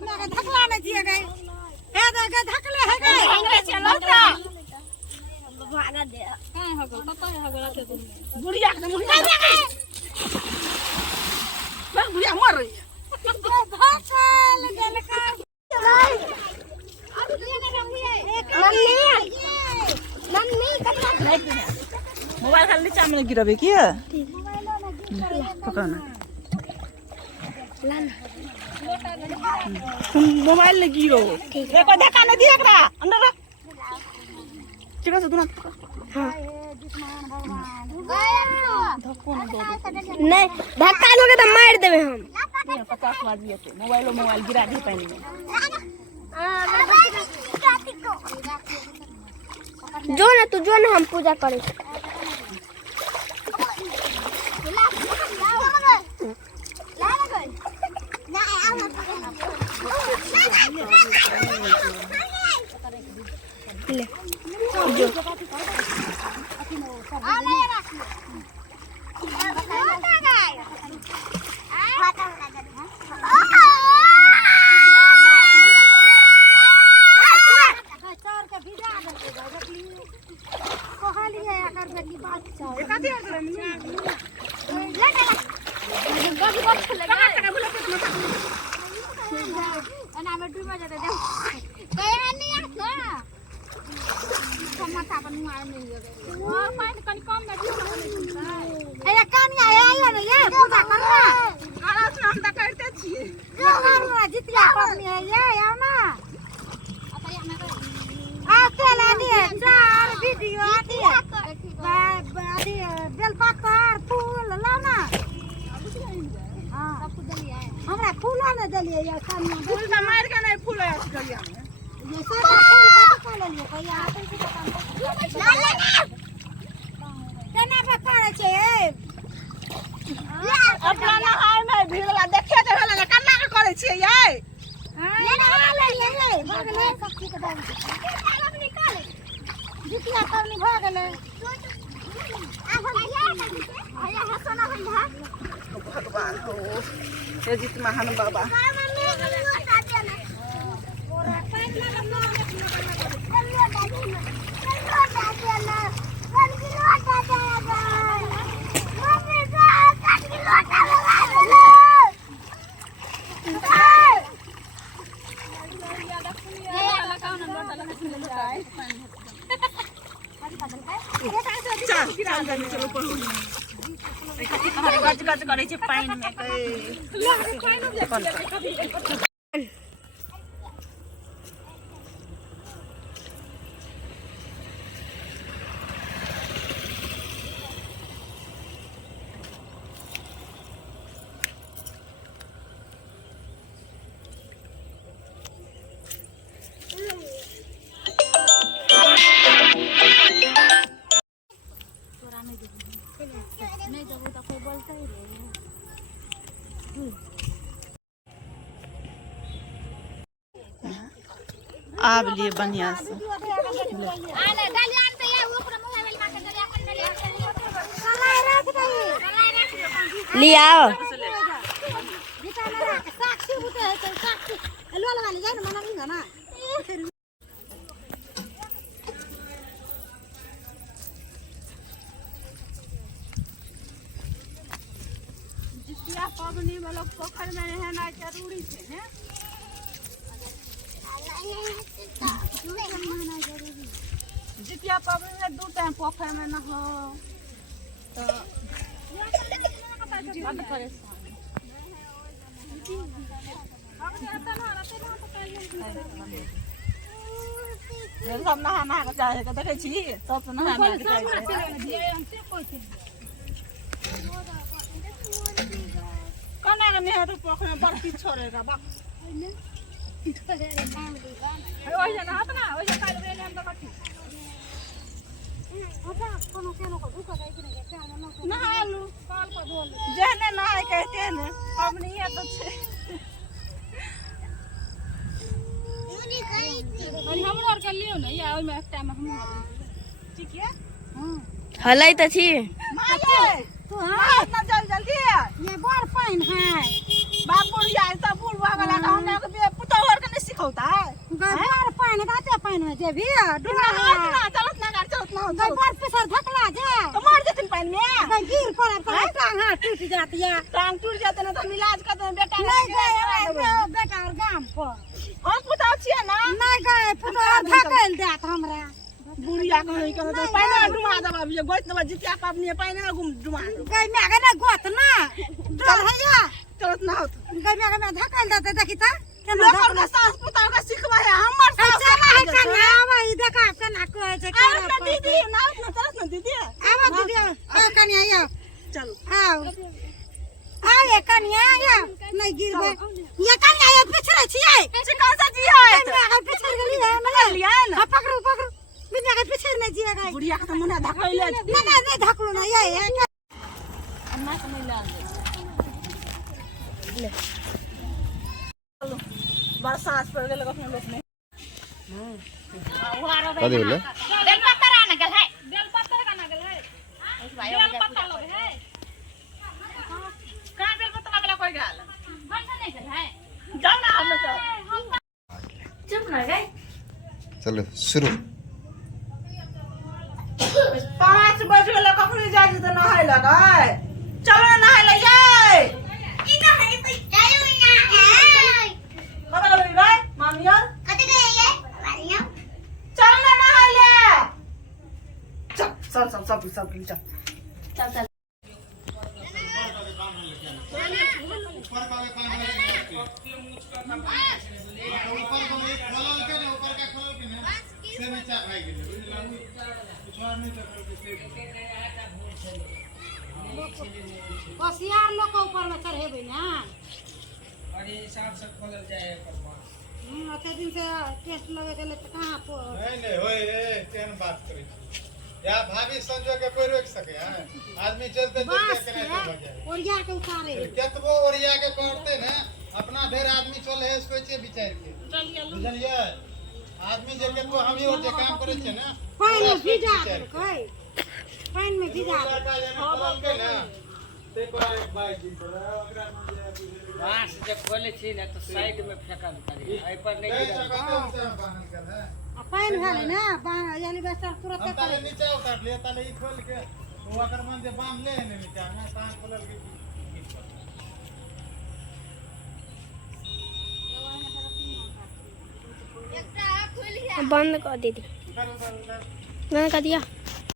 धकला नहीं दिए गए हे दे धकले है गए अंग्रेज चलो ता भागा दे काहे हो गो पता है हो रात दिन बुढ़िया के मुंह नहीं गए बस बुढ़िया मर रही है धकल देल का अब ये नहीं रंगी मम्मी कतना मोबाइल खाली नीचे में गिरबे की पकड़ना मोबाइल ने गिरो देखो धक्का नहीं दिया एकरा अंदर रख चिकन से दुना हां धक्को न दो नहीं धक्का लोगे तो मार देबे हम 50 बार दिए थे मोबाइल गिरा दी पानी में जो ना हम पूजा करे ले जो हमरा फूल न दलिए या सामने फूल त मार के नहीं फूल है गलिया में ये सब फूल ले लिए भैया आते से केना बकार छे अपना नहाय में भीड़ला देखे त होला कन्ना के करे छिए ये ये नहा ले ये भागले सब चीज के दाम आराम निकाल जितिया करनी भागले आ भैया भैया हसना भैया भगवान हो ये जीत महान बाबा चलो पढ़ो गज गज करे छे पानी में नहीं जब तो कोई बोलता ही नहीं आब लिए बढ़िया से लिया पबनी में लोग पोखर में रहना जरूरी है ना जितिया पबनी में 2 टाइम पोखर में न हो तो बड़ परेशान सब नहा के चाहे देखे छी सब नहा कना के नहीं तो पोखर में बड़की छोड़ेगा बा ओइ जना अपना ओइ जना काल बेले हम तो कठी ओटा कोनो केनो को दुख जाई कि नहीं के हम नहालू काल को धोल जेने नहाय कहते ने हम नहीं है तो छे और हम और कर लियो ना या ओइ में एक टाइम हम ठीक है हां हलाई त छी माये तू हां इतना जल्दी ये बड़ पाइन है बाबू यार सब बूढ़ वाला हम के पुत पानी में जे भी डुबा ना चलत ना गाड़ी चलत ना गई पर पेसर धकला जा तो मर जतिन पानी में गई गिर पड़े तो टांग हाथ टूट जाती है टांग टूट जाते ना तो हम इलाज करते हैं बेटा नहीं गए बेटा और गांव पर हम पुताव छिए ना नहीं गए पुताव धकल देत हमरा बुढ़िया कहीं कहीं तो पानी में डुबा दबा भी गोत दबा जितिया पापनी पानी में डुबा गई मैं ना गोत ना डर है या चलत ना होत गई मैं धकल देते देखी त लोग का सास पुताव का सिखवा है हमर सास है कन्या वही देखा कन्या को जे कर दीदी ना चलत ना दीदी आवा दीदी आ कन्या या चल आओ आ ये कन्या या नहीं गिरबे ये कन्या ये पिछड़े छिए पीछे कौन सा जी है कन्या पिछड़ गेली है मला लिया ना पकड़ो पकड़ो बिना के पिछड़ नहीं जिया गई बुढ़िया का तो मने धकइले ना ना नहीं धकलो ना ये अन्ना से नहीं ले बरसात पड़ गेल कखनो लोक में कथी भेलै बेलपत्तर आने गेल है बेलपत्तर का ना गेल है बेलपत्तर लगे है का बेलपत्तर वाला कोई गेल बंद नहीं गेल है जाओ ना हम सब चुप ना गई चलो शुरू 5 बजे वाला कखनो जाय त नहाय लगाय चलो नहाय ले ये ई ना है तो जायो ना है कत गई गई मामी यार कत गई ये मारिया चल ना नहाय ले चल सब चल ऊपर का काम है ऊपर को एक खोलल के ना ऊपर का खोलल के ना से नीचे भाई के कुछ और नहीं तो होशियार लोग के ऊपर में चढ़ेबे ना अरे हिसाब से खोलल जाए अते दिन से टेस्ट लगे चले त कहां पर नहीं होए रे केन बात करे या भाभी संजो के कोई रोक सके हैं आदमी चलते चलते के नहीं चल जाए ओरिया के उतारे केतबो ओरिया के करते ना अपना ढेर आदमी चले है सोचे विचार के बुझलिए आदमी जे के तो हम ही और जे काम करे छे ना पानी में भिजा कोई पानी में भिजा के ना ते को एक बाइक दिन पर ओकरा में बांस जब खोले छी ना तो साइड में फेंका करी आई पर नहीं गिरा पानी भेले ना यानी बस तुरंत हम ताले नीचे उतार लिए ताले ई खोल के वो अगर मन जे बांध ले ने नीचे ना सांस खोलल के बंद कर दीदी बंद कर दिया।